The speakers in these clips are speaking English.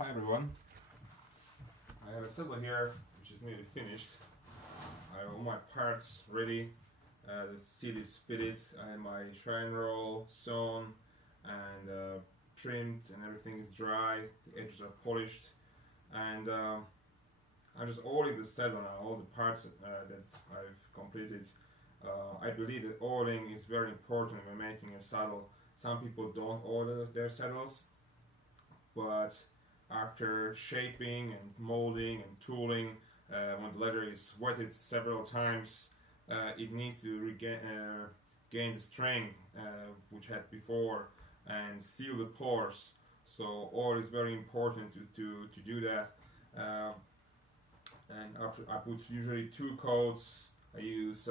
Hi everyone, I have a saddle here which is nearly finished. I have all my parts ready, the seat is fitted, I have my shrine roll sewn and trimmed, and everything is dry, the edges are polished, and I'm just oiling the saddle now, all the parts that I've completed. I believe that oiling is very important when making a saddle. Some people don't oil their saddles, but after shaping and molding and tooling, when the leather is wetted several times, it needs to gain the strength which had before and seal the pores. So oil is very important to do that. And after I put usually 2 coats. I use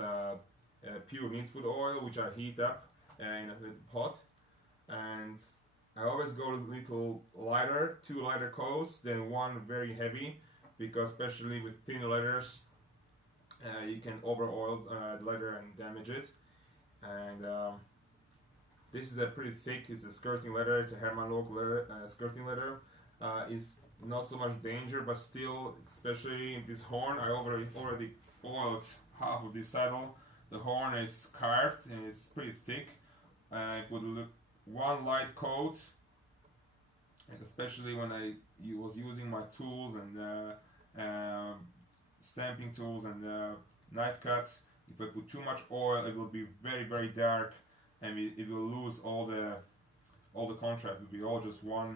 pure mincemeat oil, which I heat up in a little pot, and I always go a little lighter, 2 lighter coats than 1 very heavy, because especially with thin leathers, you can over oil the leather and damage it. And this is a pretty thick, it's a skirting leather, it's a Hermann Loc leather, skirting leather. It's not so much danger, but still, especially in this horn, I already oiled half of this saddle. The horn is carved and it's pretty thick, and I put 1 light coat, and especially when I was using my tools and stamping tools and knife cuts. If I put too much oil, it will be very dark, and it will lose all the contrast. It will be all just one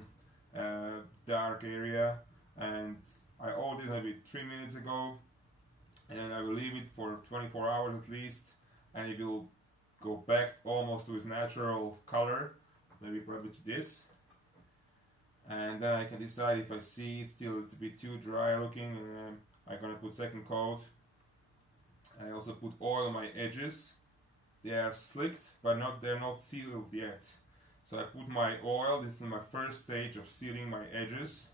dark area. And I oiled it maybe 3 minutes ago, and I will leave it for 24 hours at least, and it will go back almost to its natural color, maybe probably to this. And then I can decide if I see it's still a bit too dry looking, and I'm gonna put 2nd coat. I also put oil on my edges. They are slicked, but they're not sealed yet. So I put my oil. This is my first stage of sealing my edges,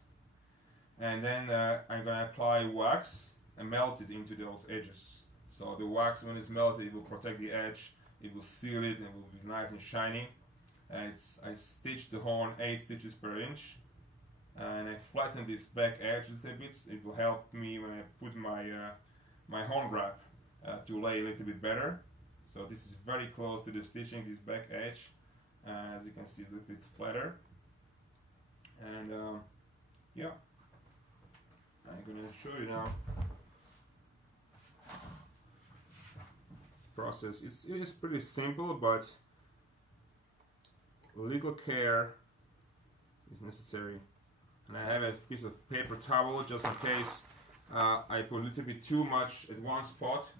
and then I'm gonna apply wax and melt it into those edges. So the wax, when it's melted, it will protect the edge, it will seal it, and it will be nice and shiny. And I stitched the horn 8 stitches per inch, and I flatten this back edge a little bit. It will help me when I put my horn wrap to lay a little bit better. So this is very close to the stitching, this back edge, as you can see, a little bit flatter. And yeah, I'm gonna show you now. Process. It is pretty simple, but little care is necessary. And I have a piece of paper towel just in case I put a little bit too much at one spot.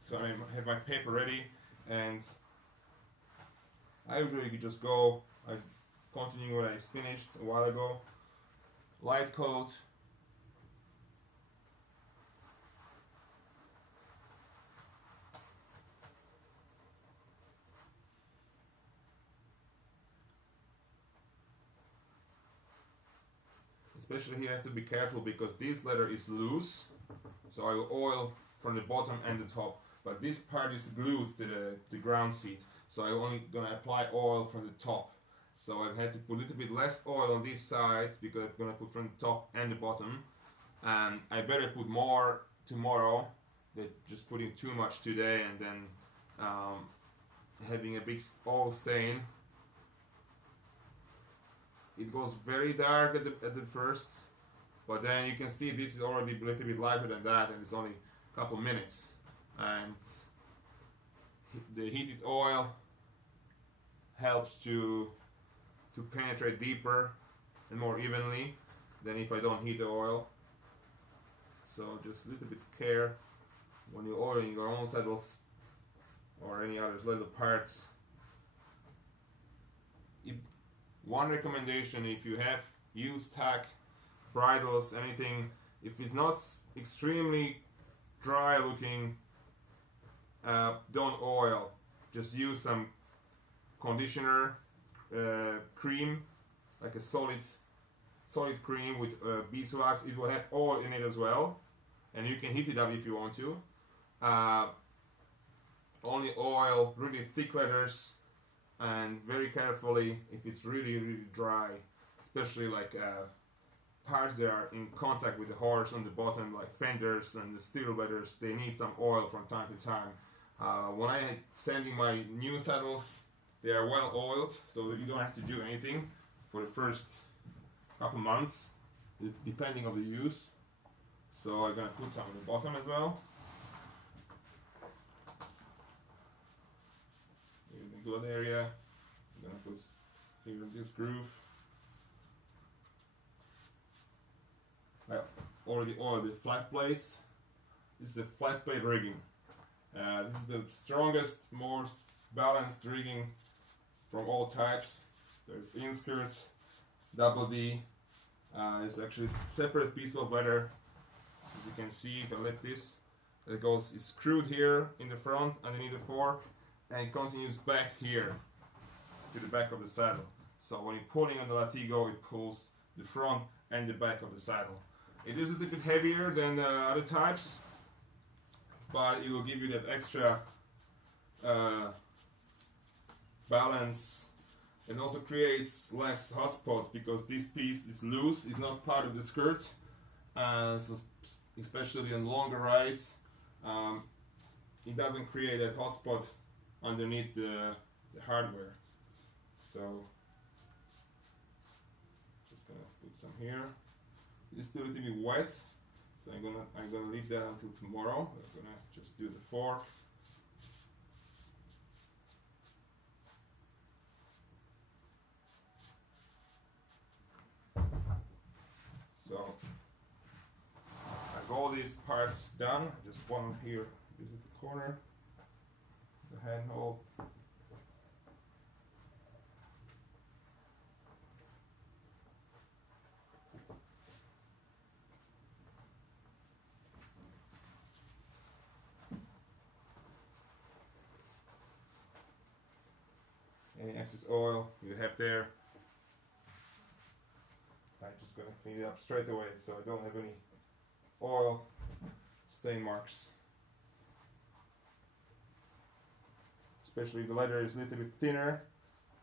So I have my paper ready, and I usually just go, I continue what I finished a while ago. Light coat, especially here I have to be careful because this leather is loose, so I will oil from the bottom and the top, but this part is glued to the ground seat, so I'm only gonna apply oil from the top. So I've had to put a little bit less oil on these sides because I'm gonna put from the top and the bottom, and I better put more tomorrow than just putting too much today and then having a big oil stain. It goes very dark at the first, but then you can see this is already a little bit lighter than that, and it's only a couple minutes. And the heated oil helps to penetrate deeper and more evenly than if I don't heat the oil. So just a little bit of care when you're oiling your own saddles or any other little parts. One recommendation: if you have used tack, bridles, anything, if it's not extremely dry looking, don't oil. Just use some conditioner, cream, like a solid cream with beeswax. It will have oil in it as well, and you can heat it up if you want to. Only oil really thick leathers, and very carefully if it's really dry, especially like parts that are in contact with the horse on the bottom, like fenders and the steel leathers, they need some oil from time to time. When I'm sanding my new saddles, they are well oiled, so you don't have to do anything for the first couple months, depending on the use. So I'm gonna put some on the bottom as well. In the good area, I'm gonna put here in this groove. I already oiled the flat plates. This is a flat plate rigging. This is the strongest, most balanced rigging from all types. There's inskirt, double D. It's actually a separate piece of leather. As you can see, if I lift this, it's screwed here in the front underneath the fork, and it continues back here to the back of the saddle. So when you're pulling on the Latigo, it pulls the front and the back of the saddle. It is a little bit heavier than other types, but it will give you that extra balance, and also creates less hot spots because this piece is loose, it's not part of the skirt, so especially on longer rides, it doesn't create that hot spot underneath the hardware. So just gonna put some here. It's still a little bit wet, so I'm gonna leave that until tomorrow. I'm gonna just do the fork. So I got all these parts done. Just one here, visit the corner, the handhold. Any excess oil you have there, I'm just going to clean it up straight away so I don't have any oil stain marks. Especially if the leather is a little bit thinner,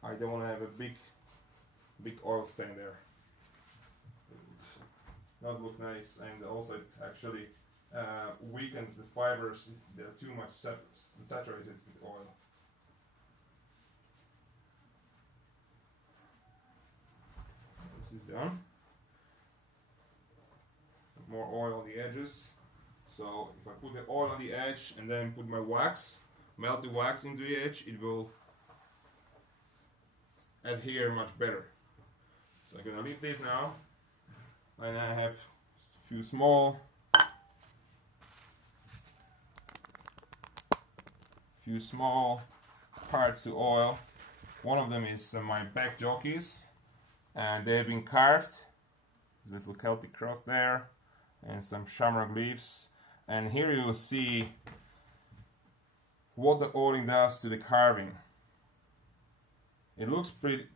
I don't want to have a big oil stain there. It would not look nice, and also it actually weakens the fibers if they're too much saturated with oil. This is done. More oil on the edges. So if I put the oil on the edge and then put my wax, melt the wax into the edge, it will adhere much better. So I'm gonna leave this now, and I have a few small parts to oil. One of them is my back jockeys, and they have been carved. There's a little Celtic cross there, and some shamrock leaves. And here you will see what the oiling does to the carving. It looks pretty.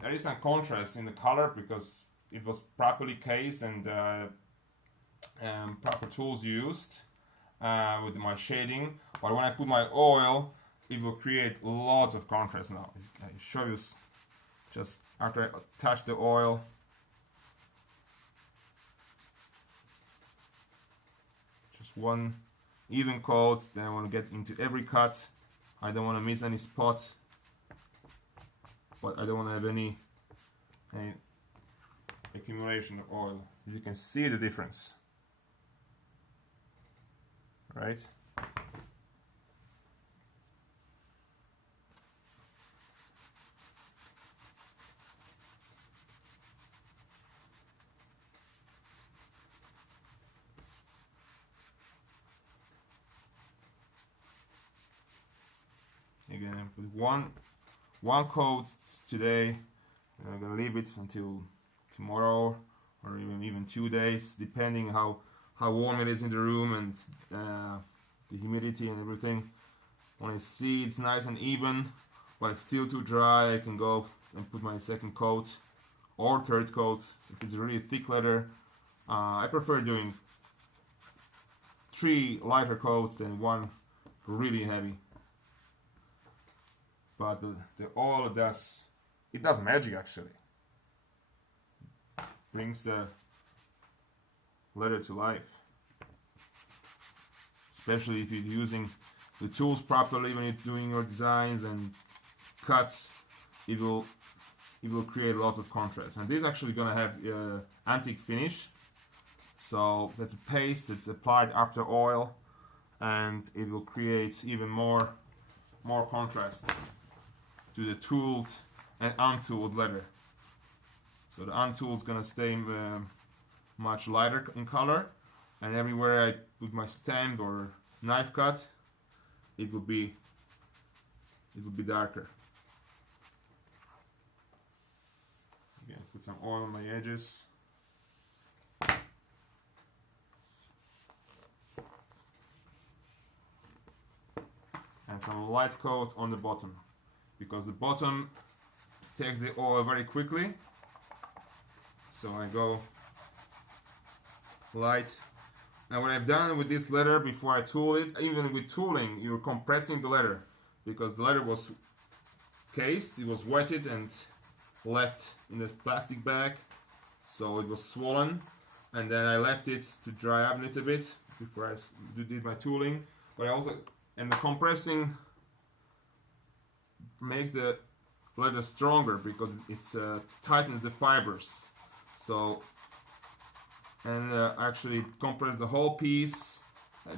There is some contrast in the color because it was properly cased and proper tools used with my shading. But when I put my oil, it will create lots of contrast now. I show you just after I touch the oil. Just one even coat, then I want to get into every cut. I don't want to miss any spots, but I don't want to have any accumulation of oil. You can see the difference, right? Again, I put one coat today, and I'm gonna leave it until tomorrow, or even 2 days, depending how warm it is in the room and the humidity and everything. When I see it's nice and even, but it's still too dry, I can go and put my second coat or third coat. If it's really thick leather, I prefer doing 3 lighter coats than 1 really heavy. But the oil does magic actually. brings the leather to life. Especially if you're using the tools properly when you're doing your designs and cuts, it will create lots of contrast. And this is actually gonna have antique finish. So that's a paste that's applied after oil, and it will create even more contrast to the tooled and untooled leather. So the untooled is gonna stay much lighter in color, and everywhere I put my stamp or knife cut, it will be darker. Again, put some oil on my edges. And some light coat on the bottom, because the bottom takes the oil very quickly. So I go light. Now what I've done with this leather before I tool it, even with tooling, you're compressing the leather, because the leather was cased, it was wetted and left in a plastic bag, so it was swollen, and then I left it to dry up a little bit before I did my tooling. But I also, and the compressing makes the leather stronger because it tightens the fibers. So, and actually compress the whole piece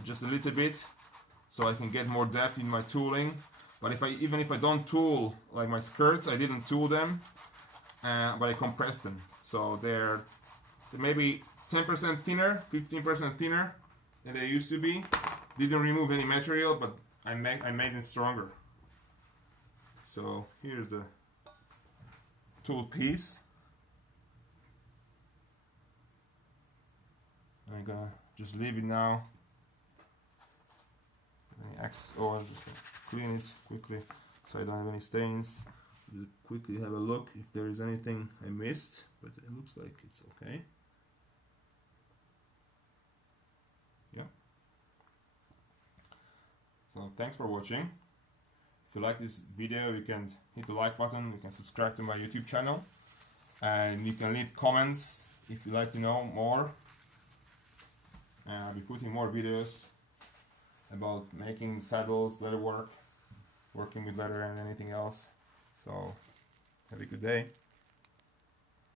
just a little bit, so I can get more depth in my tooling. But even if I don't tool, like my skirts, I didn't tool them, but I compressed them, so they're maybe 10% thinner, 15% thinner than they used to be. Didn't remove any material, but I made them stronger. So here's the tool piece. I'm gonna just leave it now. Any excess oil, just clean it quickly so I don't have any stains. Just quickly have a look if there is anything I missed, but it looks like it's okay. Yeah. So thanks for watching. If you like this video, you can hit the like button, you can subscribe to my YouTube channel, and you can leave comments if you'd like to know more. I'll be putting more videos about making saddles, leatherwork, working with leather and anything else. So have a good day.